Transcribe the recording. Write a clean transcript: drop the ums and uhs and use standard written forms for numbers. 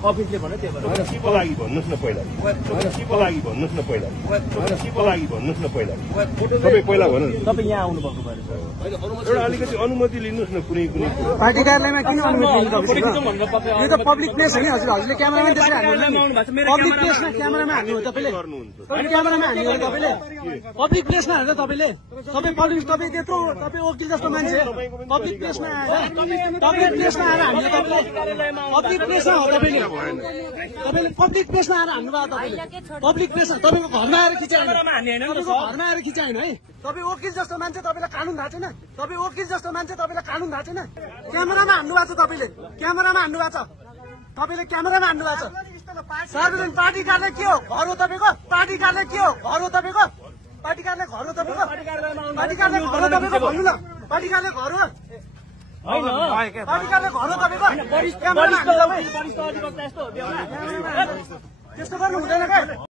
अफिसले भन्यो त्यही भएर के को लागि भन्नुस् न पहिला के को लागि भन्नुस् न पहिला के को लागि भन्नुस् न पहिला तपाईँ पहिला भन्नु तपाईँ यहाँ आउनु भएको भएर एउटा अलिकति अनुमति लिनुहोस् न कुनै कुनै पार्टी कार्यालयमा किन अनुमति लिनु यो त पब्लिक प्लेस हो नि हजुर हजुरले क्यामेरामा त्यसै हाल्नु पब्लिक प्लेसमा क्यामेरामा हाल्नु हो तपाईँले क्यामेरामा हाल्नु हो तपाईँले पब्लिक प्लेसमा हाल्नु तपाईँले तपाईँ त्यत्रो तपाईँ वकिल जस्तो मान्छे पब्लिक प्लेसमा आएर हाल्नु तपाईँले पब्लिक प्लेसमा हो तपाईँले पब्लिक प्लेसमा आएर हान्नु भयो तपाईँले पब्लिक प्लेसमा तपाईँको घरमा आएर खिचाएन तपाईँको घरमा आएर खिचाएन है तपाईँ वकिल जस्तो मान्छे तपाईँलाई कानुन थाहा छैन तपाईँ वकिल जस्तो मान्छे तपाईँलाई कानुन थाहा छैन क्यामेरामा हान्नु भएको छ तपाईँले क्यामेरामा हान्नु भएको छ तपाईँले क्यामेरामा हान्नु भएको छ सार्वजनिक पार्टी कार्यालय के हो घर हो तपाईँको पार्टी कार्यालय के हो घर हो तपाईँको पार्टी कार्यालय घर हो तपाईँको पार्टी कार्यालय घर हो तपाईँको भन्नु न पार्टी कार्यालय घर हो पार्टी कार्यालय घर हो तपाईँको त्यस्तो गर्नु हुँदैन क्या